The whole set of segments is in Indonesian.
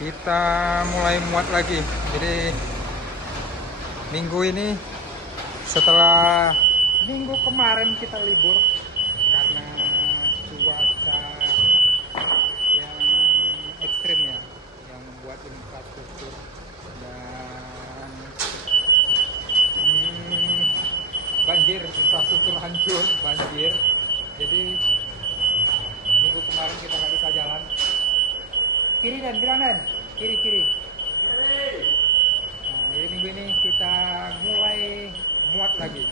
kita mulai muat lagi. Jadi minggu ini setelah minggu kemarin kita libur karena cuaca yang ekstrim ya, yang membuat infrastruktur dan banjir, infrastruktur hancur, banjir. Jadi minggu kemarin kita nggak bisa jalan. Kiri dan kanan, kiri. Nah, jadi minggu ini kita mulai muat lagi.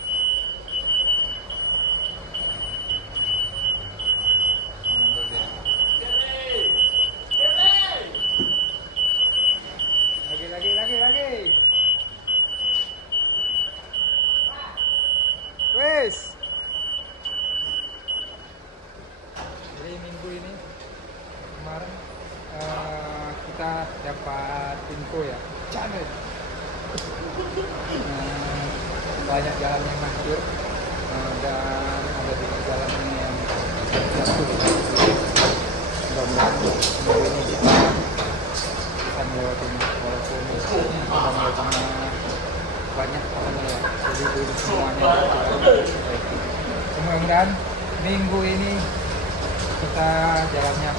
Lagi. Wes. Jadi minggu ini kemarin kita dapat info ya, channel banyak jalan yang hancur dan ada juga jalan yang jatuh. Mudah-mudahan minggu ini kita bisa melewati walaupun banyak ya, jadi belum semuanya. Mudah-mudahan minggu ini kita jalannya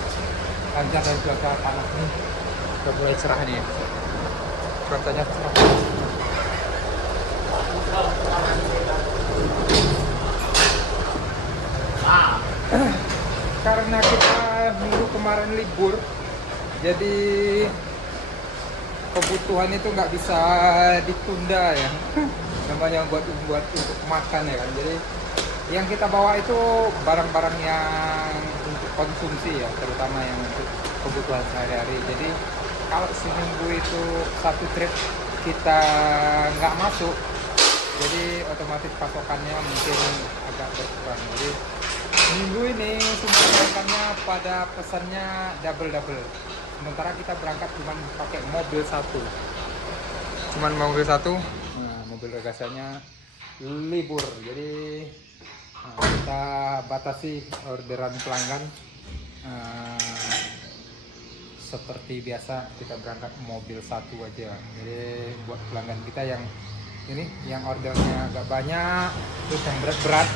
lancar dan cuaca panas nih udah mulai cerah nih, cuacanya cerah. Karena kita minggu kemarin libur, jadi kebutuhan itu nggak bisa ditunda ya. Namanya buat untuk makan ya kan. Jadi yang kita bawa itu barang-barang yang untuk konsumsi ya, terutama yang untuk kebutuhan sehari-hari. Jadi kalau seminggu itu satu trip kita nggak masuk, jadi otomatis pasokannya mungkin agak berkurang. Jadi minggu ini semua berangkatnya pada pesannya double. Sementara kita berangkat cuma pakai mobil satu. Nah, mobil regasanya libur. Jadi kita batasi orderan pelanggan. Seperti biasa kita berangkat mobil satu aja. Jadi buat pelanggan kita yang ini, yang ordernya agak banyak, terus yang berat-berat,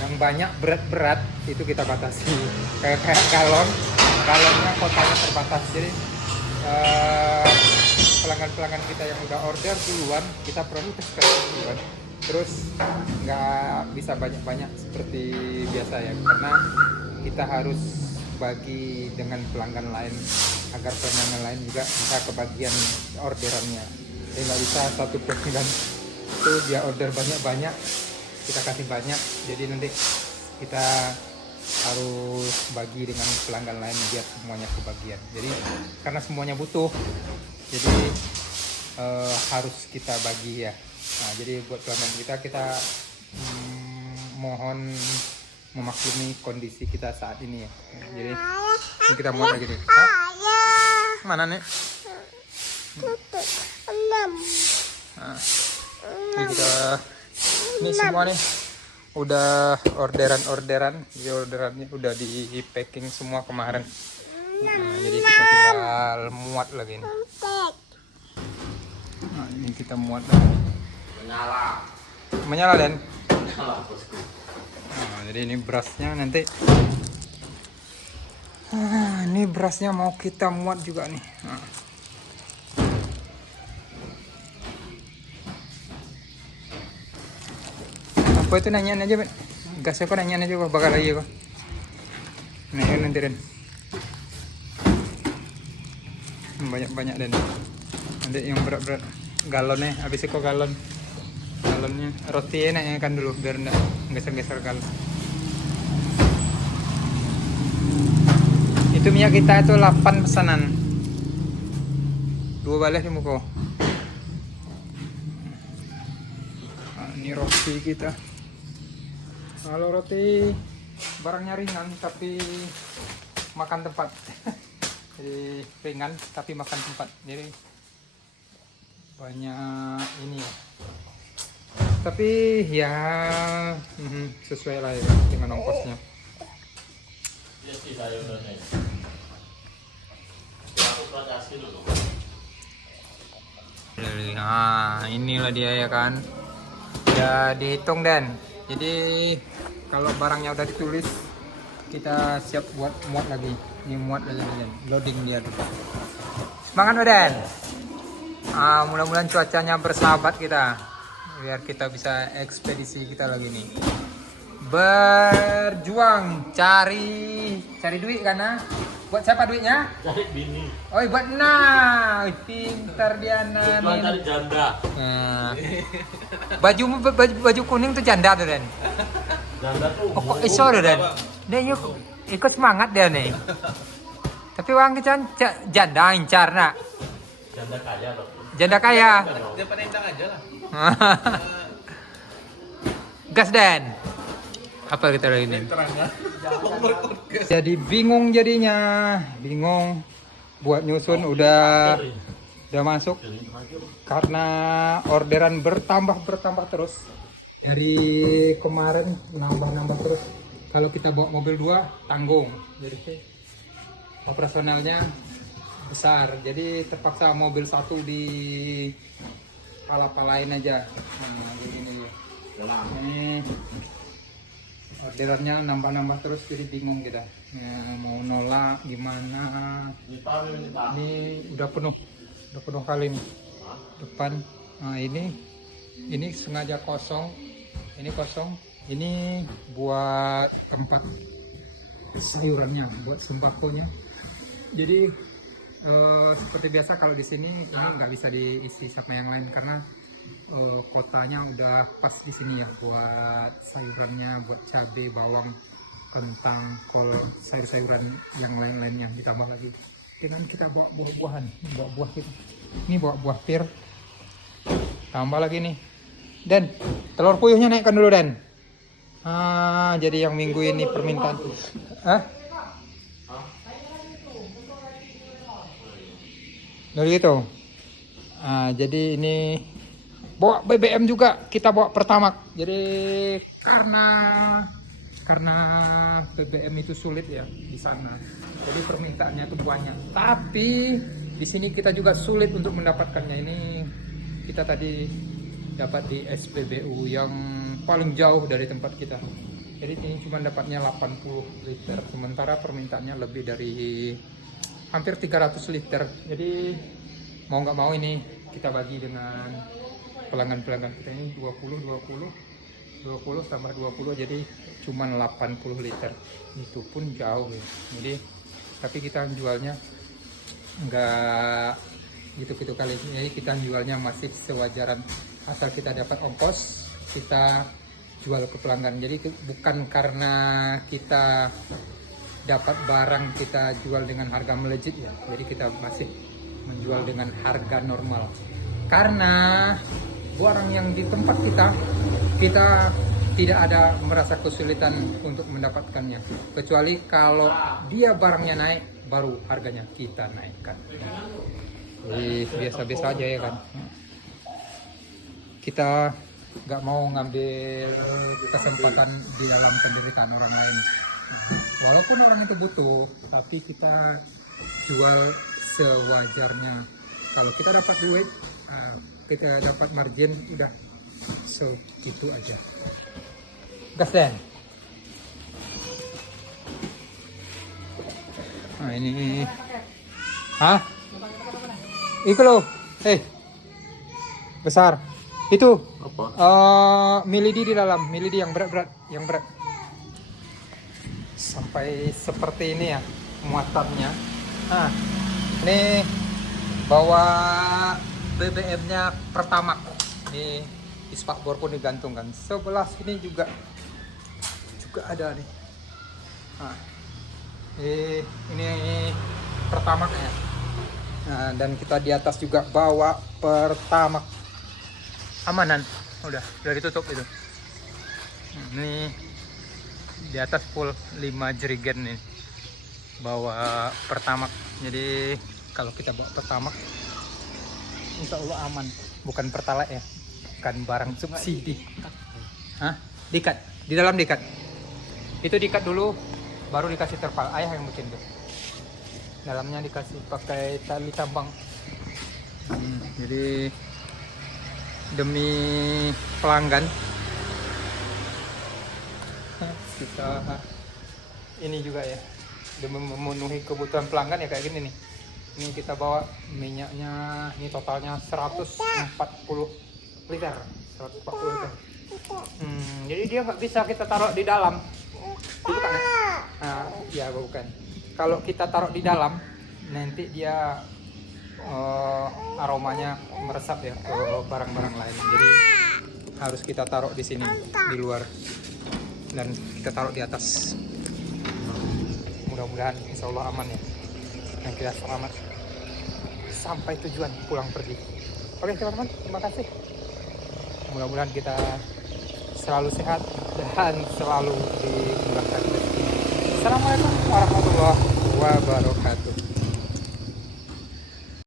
yang banyak berat-berat itu kita batasi. Kayak galonnya kotanya terbatas. Jadi pelanggan-pelanggan kita yang udah order duluan kita prioritaskan duluan. Terus nggak bisa banyak-banyak seperti biasa ya, karena kita harus bagi dengan pelanggan lain agar pelanggan lain juga bisa kebagian orderannya. Jadi nggak bisa satu pelanggan itu dia order banyak-banyak kita kasih banyak, jadi nanti kita harus bagi dengan pelanggan lain biar semuanya kebagian. Jadi karena semuanya butuh, jadi harus kita bagi ya. Nah, jadi buat pelanggan kita mohon memaklumi kondisi kita saat ini ya. Jadi ini kita muat lagi nih. Mana nih? Nah, ini semua nih udah orderan. Jadi orderannya udah di packing semua kemarin. Nah, jadi kita tinggal muat lagi nih. Nah, ini kita muat lagi. Menyala Dan. Nah, jadi ini berasnya nanti. Ini berasnya mau kita muat juga nih. Nah. Apa itu nanyain aja, Ben? Gasnya kok nanyain aja, bakal lagi kok. Nah, ini nanti Den. Banyak-banyak Dan. Nanti yang berat-berat. Galonnya, habis kok galonnya roti enaknya kan dulu biar enggak geser-geser galon. Itu minyak kita itu 8 pesanan. 2 balik muko. Nah, ini roti kita. Kalau roti barangnya ringan tapi makan tempat. Jadi ringan tapi makan tempat. Jadi banyak ini ya. Tapi ya sesuai lah ya dengan ongkosnya. Nah, inilah dia ya kan. Udah dihitung Dan. Jadi kalau barangnya udah ditulis, kita siap buat muat lagi. Ini muat lagi Dan. Loading dia tuh. Semangat Dan. Mudah-mudahan cuacanya bersahabat kita. Biar kita bisa ekspedisi kita lagi nih. Berjuang cari duit karena buat siapa duitnya? Cari bini. Oh, buat nah, pintar dia Tujuan cari janda. Nah, baju kuning tuh janda tuh Dan. Janda tuh. Oh, kok iso tuh Dan? Dia yuk ikut semangat dia nih. Tapi orang kan janda incar nak. Janda kaya loh. Janda kaya. Dia penentang aja lah. Gas Dan. Apa kita lagi ini? Jadi bingung jadinya, bingung buat nyusun udah masuk karena orderan bertambah terus dari kemarin nambah terus. Kalau kita bawa mobil 2 tanggung, jadi operasionalnya besar, jadi terpaksa mobil 1 di pala-palain aja. Nah, begini dia. Ini orderannya nambah terus, jadi bingung kita ya, mau nolak gimana. Ini udah penuh kali nih depan. Nah, ini sengaja kosong, ini kosong, ini buat tempat sayurannya, buat sembakonya. Jadi seperti biasa kalau di sini ini nggak bisa diisi sama yang lain karena kotanya udah pas di sini ya, buat sayurannya, buat cabai, bawang, kentang, kol, sayur-sayuran yang lain-lainnya ditambah lagi. Dengan kita bawa buah-buahan, bawa buah kita. Ini bawa buah pir, tambah lagi nih. Dan telur puyuhnya naikkan dulu Dan. Jadi yang minggu ini permintaan. Dari gitu. Jadi ini bawa BBM juga, kita bawa Pertamax. Jadi karena BBM itu sulit ya di sana. Jadi permintaannya itu banyak. Tapi di sini kita juga sulit untuk mendapatkannya. Ini kita tadi dapat di SPBU yang paling jauh dari tempat kita. Jadi ini cuma dapatnya 80 liter. Sementara permintaannya lebih dari hampir 300 liter. Jadi mau nggak mau ini kita bagi dengan pelanggan kita. Ini 20 tambah 20, jadi cuma 80 liter. Itu pun jauh ya. Jadi tapi kita jualnya nggak gitu-gitu kali. Jadi kita jualnya masih sewajaran, asal kita dapat ongkos kita jual ke pelanggan. Jadi bukan karena kita dapat barang kita jual dengan harga melejit ya. Jadi kita masih menjual dengan harga normal. Karena barang yang di tempat kita tidak ada merasa kesulitan untuk mendapatkannya, kecuali kalau dia barangnya naik baru harganya kita naikkan. Jadi biasa-biasa aja ya kan. Kita nggak mau ngambil kesempatan di dalam penderitaan orang lain. Walaupun orang itu butuh, tapi kita jual sewajarnya. Kalau kita dapat duit, kita dapat margin, udah segitu aja. Gas Dan. Nah ini, itu loh, besar. Itu milidi di dalam, milidi yang berat. Sampai seperti ini ya muatannya. Nah, ini bawa BBM-nya Pertamax. Ini di spakbor pun digantungkan. Sebelah sini juga ada nih. Nah, ini Pertamax ya. Nah, dan kita di atas juga bawa Pertamax. Amanan, udah ditutup itu. Ini di atas full 5 jerigen nih. Bawa Pertamax. Jadi kalau kita bawa Pertamax, insya Allah aman. Bukan Pertalite ya, bukan barang subsidi. Dikat, di dalam dikat. Itu dikat dulu, baru dikasih terpal. Ayah yang bikin tuh. Dalamnya dikasih pakai tali tambang. Jadi demi pelanggan kita ini juga ya, demi memenuhi kebutuhan pelanggan ya kayak gini nih. Ini kita bawa minyaknya, ini totalnya 140 liter. 140 liter. Jadi dia nggak bisa kita taruh di dalam. Bukan ya? Nah, ya bukan. Kalau kita taruh di dalam, nanti dia aromanya meresap ya ke barang-barang lain. Jadi harus kita taruh di sini di luar dan kita taruh di atas. Mudah-mudahan insya Allah aman ya. Dan kita selamat sampai tujuan pulang pergi. Oke teman-teman, terima kasih. Mudah-mudahan kita selalu sehat dan selalu dimudahkan rezeki. Assalamualaikum warahmatullahi wabarakatuh.